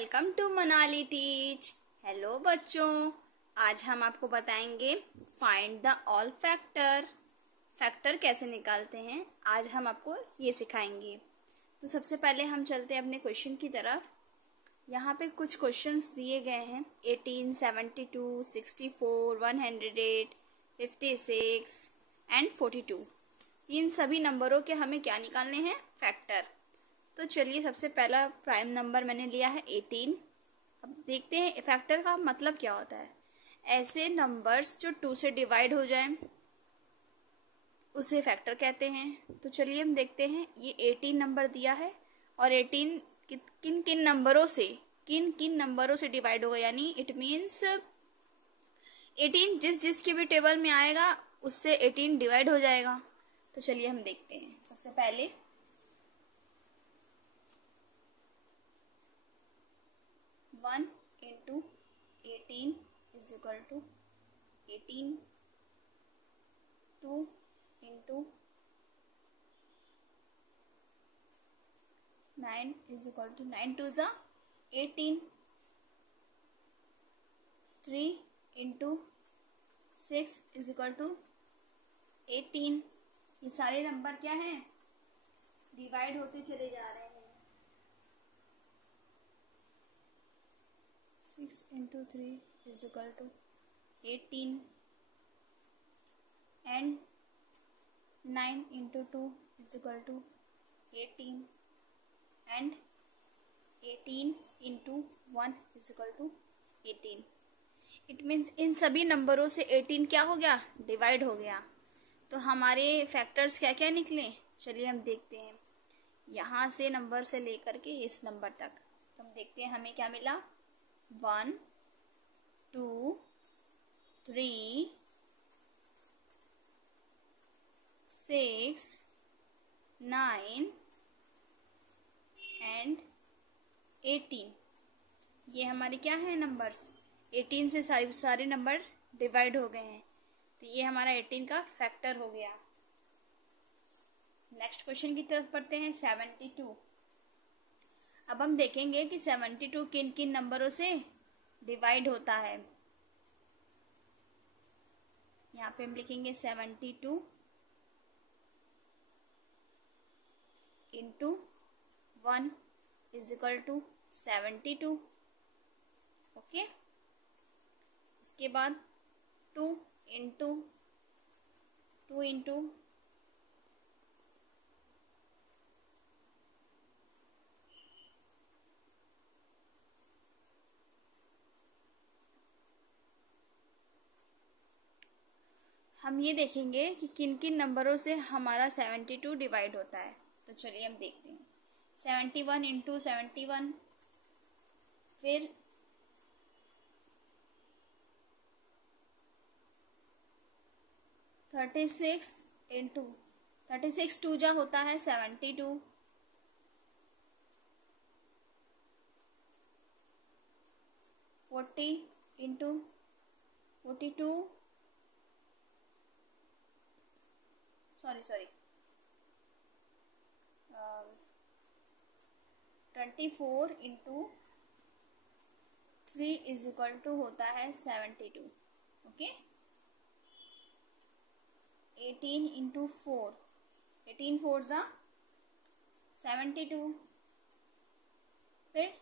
Welcome to Manali teach. Hello बच्चों, आज हम आपको बताएंगे find the all factor. Factor कैसे निकालते हैं आज हम आपको ये सिखाएंगे। तो सबसे पहले हम चलते हैं अपने क्वेश्चन की तरफ। यहाँ पे कुछ क्वेश्चंस दिए गए हैं 18, 72, 64, 108, 56 एंड 42। इन सभी नंबरों के हमें क्या निकालने हैं? फैक्टर। तो चलिए, सबसे पहला प्राइम नंबर मैंने लिया है 18। अब देखते हैं फैक्टर का मतलब क्या होता है। ऐसे नंबर्स जो 2 से डिवाइड हो जाएं उसे फैक्टर कहते हैं। तो चलिए हम देखते हैं, ये 18 नंबर दिया है और 18 किन किन नंबरों से डिवाइड होगा, यानी इट मीन्स 18 जिस के भी टेबल में आएगा उससे 18 डिवाइड हो जाएगा। तो चलिए हम देखते हैं। सबसे पहले 1 into 18 is equal to 18. 2 into 9 is equal to 9 2 is 18. 3 into 6 is equal to 18. ये सारे नंबर क्या हैं? डिवाइड होते चले जा रहे हैं। 6 into 3 is equal to 18 and 9 into 2 is equal to 18 and 18 into 1 is equal to 18. It means in सभी नंबरों से 18 क्या हो गया? डिवाइड हो गया। तो हमारे फैक्टर्स क्या क्या निकले? चलिए हम देखते हैं। यहाँ से नंबर से लेकर के इस नंबर तक तो हम देखते हैं हमें क्या मिला। 1 2 3 6 9 एंड 18। ये हमारे क्या है नंबर्स? 18 से सारे नंबर डिवाइड हो गए हैं, तो ये हमारा 18 का फैक्टर हो गया। नेक्स्ट क्वेश्चन की तरफ पढ़ते हैं। 72। अब हम देखेंगे कि 72 किन किन नंबरों से डिवाइड होता है। यहाँ पे हम लिखेंगे 72 into 1 is equal to 72। Okay, उसके बाद 2 इंटू हम ये देखेंगे कि किन किन नंबरों से हमारा 72 डिवाइड होता है। तो चलिए हम देखते हैं। 71 इंटू 71, फिर 36 इंटू 36 2 जा होता है 72, 40 into 42 sorry 24 into 3 is equal to होता है 72। ओके, 18 इंटू 4, 18 4 जा 72, फिर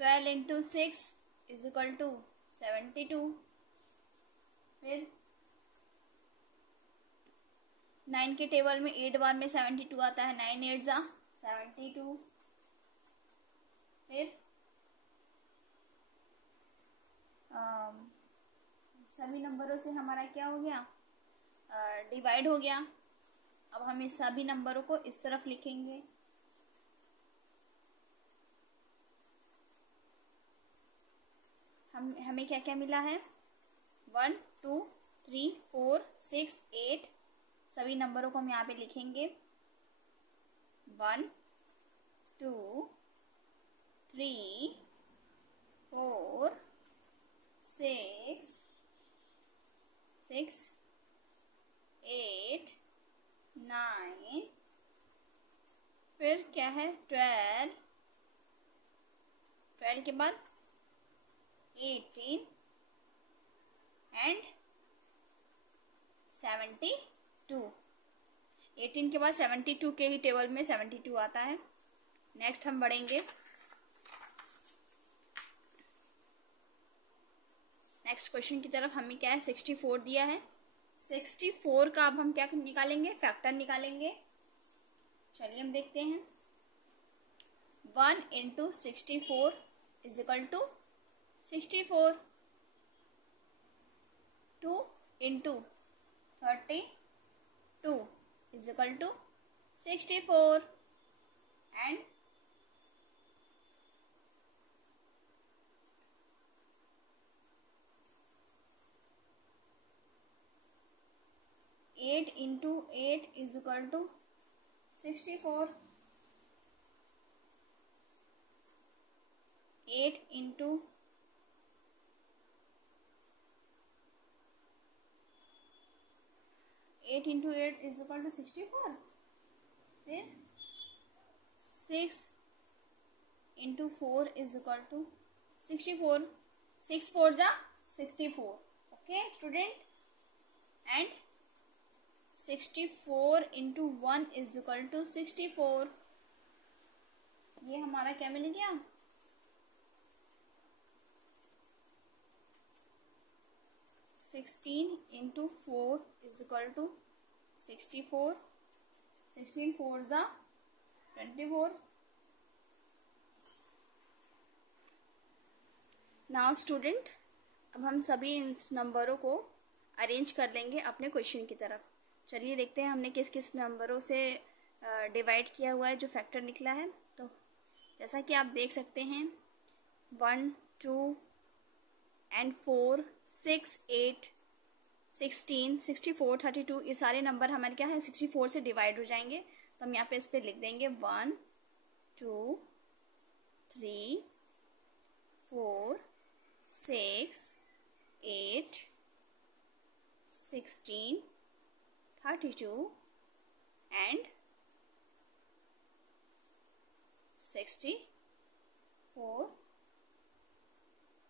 12 इंटू 6 इज इक्वल टू 72, फिर 9 के टेबल में 8 बार में 72 आता है, 9 8 जा 72, फिर सभी नंबरों से हमारा क्या हो गया? डिवाइड हो गया। अब हम इस सभी नंबरों को इस तरफ लिखेंगे। हमें क्या क्या मिला है? 1 2 3 4 6 8। सभी नंबरों को हम यहाँ पे लिखेंगे। 1 2 3 4 6 8 9, फिर क्या है? 12 12 के बाद 18 एंड 72। 18 के बाद 72 के ही टेबल में 72 आता है। नेक्स्ट हम बढ़ेंगे नेक्स्ट क्वेश्चन की तरफ। हमें क्या है 64 दिया है। 64 का अब हम क्या निकालेंगे, फैक्टर निकालेंगे। चलिए हम देखते हैं। 1 into 64 is equal to 64। 2 into 32 is equal to 64 and 8 into 8 is equal to 64। 8 into 8 into 8 is equal to 64। फिर 6 इंटू 4 इज इक्वल टू 64। 6 4 जा 64। Okay student. And 64 into 1 is equal to 64। ये हमारा क्या मिल गया, 16 इंटू 4 इज इक्वल टू 64। 16 4 जा 24। Now student, अब हम सभी इन नंबरों को अरेंज कर लेंगे अपने क्वेश्चन की तरफ। चलिए देखते हैं हमने किस किस नंबरों से डिवाइड किया हुआ है, जो फैक्टर निकला है। तो जैसा कि आप देख सकते हैं 1 2 एंड 4 6 8 16 64 32 ये सारे नंबर हमारे क्या है 64 से डिवाइड हो जाएंगे। तो हम यहाँ पे इस पर लिख देंगे 1 2 3 4 6 8 16 32 and 64।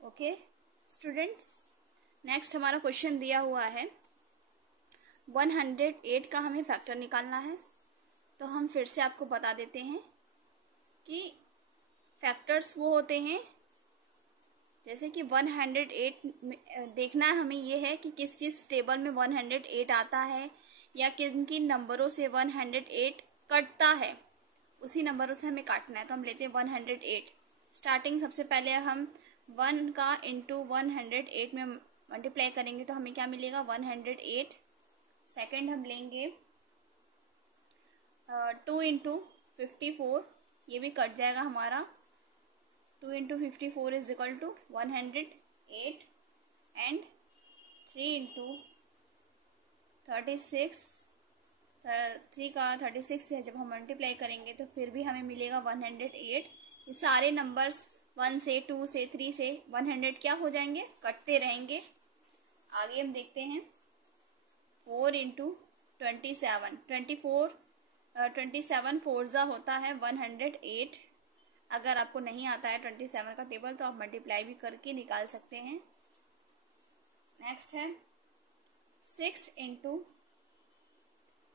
ओके स्टूडेंट्स, नेक्स्ट हमारा क्वेश्चन दिया हुआ है 108 का हमें फैक्टर निकालना है। तो हम फिर से आपको बता देते हैं कि फैक्टर्स वो होते हैं, जैसे कि 108 देखना है हमें ये है कि किस किस टेबल में 108 आता है या किन किन नंबरों से 108 कटता है, उसी नंबरों से हमें काटना है। तो हम लेते हैं 108। स्टार्टिंग सबसे पहले हम 1 का इंटू 108 में मल्टीप्लाई करेंगे तो हमें क्या मिलेगा 108। सेकेंड हम लेंगे 2 इंटू 54, ये भी कट जाएगा हमारा। 2 into 54 is equal to 108 and 3 into 36, 3 का 36 से जब हम मल्टीप्लाई करेंगे तो फिर भी हमें मिलेगा 108। ये सारे नंबर्स 1 से 2 से 3 से 100 क्या हो जाएंगे, कटते रहेंगे। आगे हम देखते हैं 4 इंटू 27 फोर्जा होता है 108। अगर आपको नहीं आता है 27 का टेबल तो आप मल्टीप्लाई भी करके निकाल सकते हैं। नेक्स्ट है 6 इंटू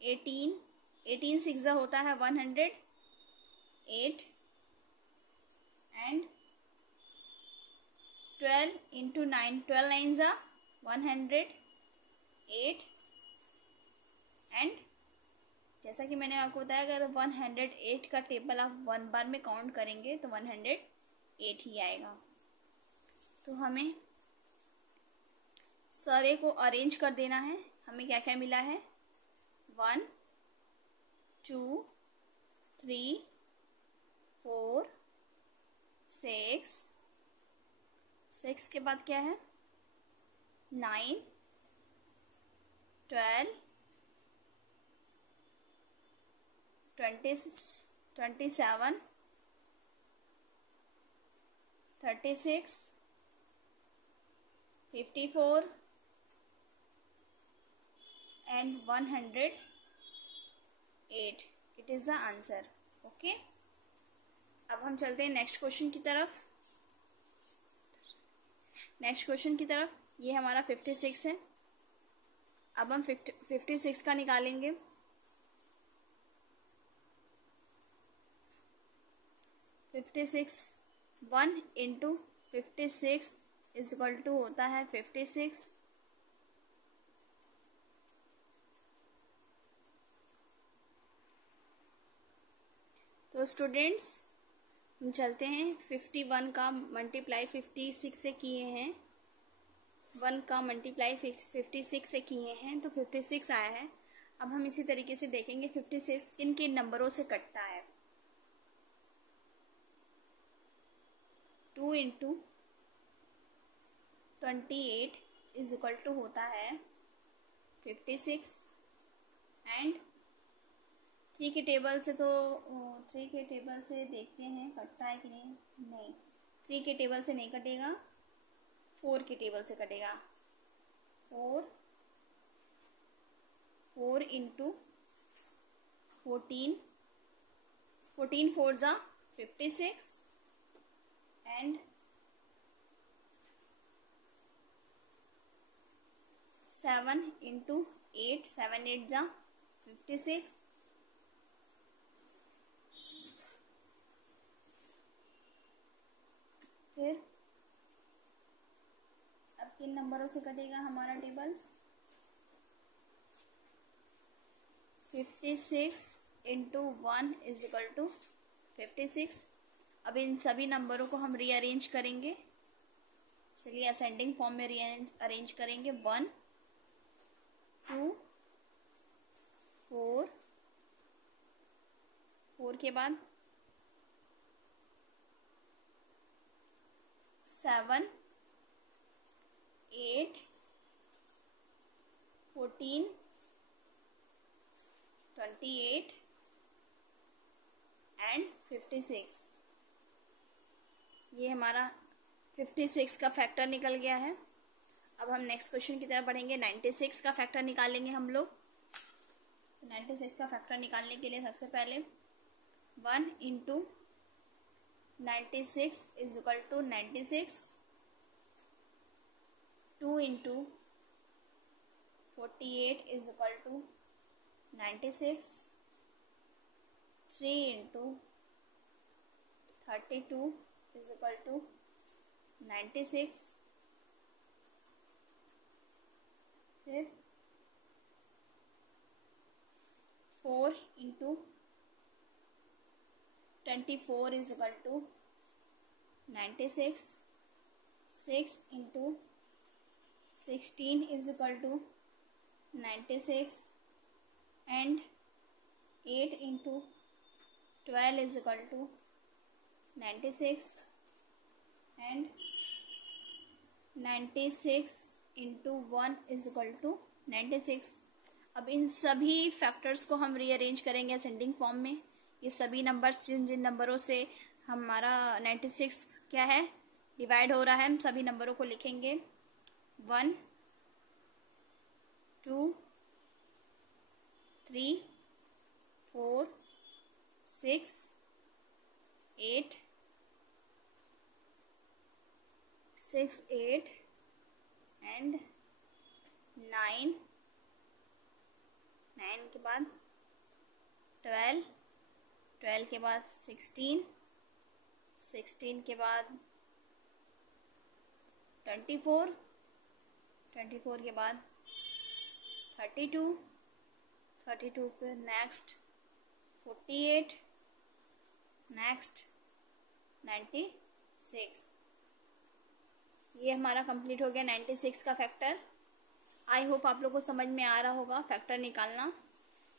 18 सिक्सा होता है 108 एंड 12 इंटू 9, 12 9 जा 108 एंड जैसा कि मैंने आपको बताया अगर 108 का टेबल आप 1 बार में काउंट करेंगे तो 108 ही आएगा। तो हमें सारे को अरेंज कर देना है। हमें क्या क्या मिला है 1 2 3 4 6 के बाद क्या है 9 12 27 36 54 and 108। It is the answer. Okay, अब हम चलते हैं नेक्स्ट क्वेश्चन की तरफ। नेक्स्ट क्वेश्चन की तरफ। ये हमारा 56 है। अब हम 56 का निकालेंगे। 56 1 इंटू 56 इज इक्वल टू होता है 56। तो स्टूडेंट्स हम चलते हैं 51 का मल्टीप्लाई 56 से किए हैं, 1 का मल्टीप्लाई 56 से किए हैं तो 56 आया है। अब हम इसी तरीके से देखेंगे 56 किन किन नंबरों से कटता है। 2 इंटू 28 इज इक्वल टू होता है 56 एंड 3 के टेबल से देखते हैं कटता है कि नहीं 3 के टेबल से नहीं कटेगा, 4 के टेबल से कटेगा। 4 इंटू 14 4 जा 56 एंड 7 इंटू 8 7 8 जा 56। फिर अब किन नंबरों से कटेगा हमारा table. 56 into 1 is equal to 56। अब इन सभी नंबरों को हम रीअरेंज करेंगे। चलिए असेंडिंग फॉर्म में रीअरेंज करेंगे। 1 2 4 के बाद 7 8 14 28 एंड 56। ये हमारा 56 का फैक्टर निकल गया है। अब हम नेक्स्ट क्वेश्चन की तरफ बढ़ेंगे। 96 का फैक्टर निकालेंगे हम लोग। 96 का फैक्टर निकालने के लिए सबसे पहले 1 into 96 is equal to 96। 2 into 48 is equal to 96। 3 into 32 is equal to 96। फिर 4 into 24 is equal to 96। 6 into 16 is equal to 96 and 8 into 12 is equal to 96 and 96 into 1 is equal to 96। अब इन सभी factors को हम rearrange करेंगे ascending form में। ये सभी numbers जिन नंबरों से हमारा 96 क्या है डिवाइड हो रहा है, हम सभी नंबरों को लिखेंगे। 1 2 3 4 6 8 एंड 9 के बाद 12 के बाद 16 के बाद 24 के बाद 32 फिर नेक्स्ट 48 नेक्स्ट 96। ये हमारा कंप्लीट हो गया 96 का फैक्टर। आई होप आप लोगों को समझ में आ रहा होगा फैक्टर निकालना।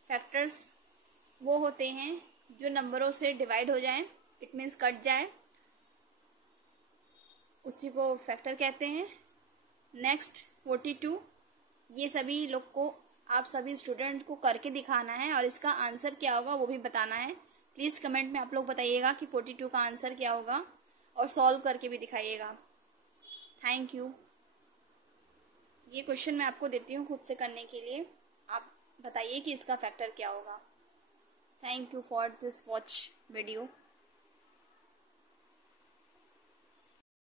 फैक्टर्स वो होते हैं जो नंबरों से डिवाइड हो जाएं, इट मीन्स कट जाए, उसी को फैक्टर कहते हैं। नेक्स्ट 42, ये सभी लोग को आप सभी स्टूडेंट को करके दिखाना है और इसका आंसर क्या होगा वो भी बताना है। प्लीज़ कमेंट में आप लोग बताइएगा कि 42 का आंसर क्या होगा और सॉल्व करके भी दिखाइएगा। Thank you. ये क्वेश्चन मैं आपको देती हूँ खुद से करने के लिए, आप बताइए कि इसका फैक्टर क्या होगा। Thank you for this watch video.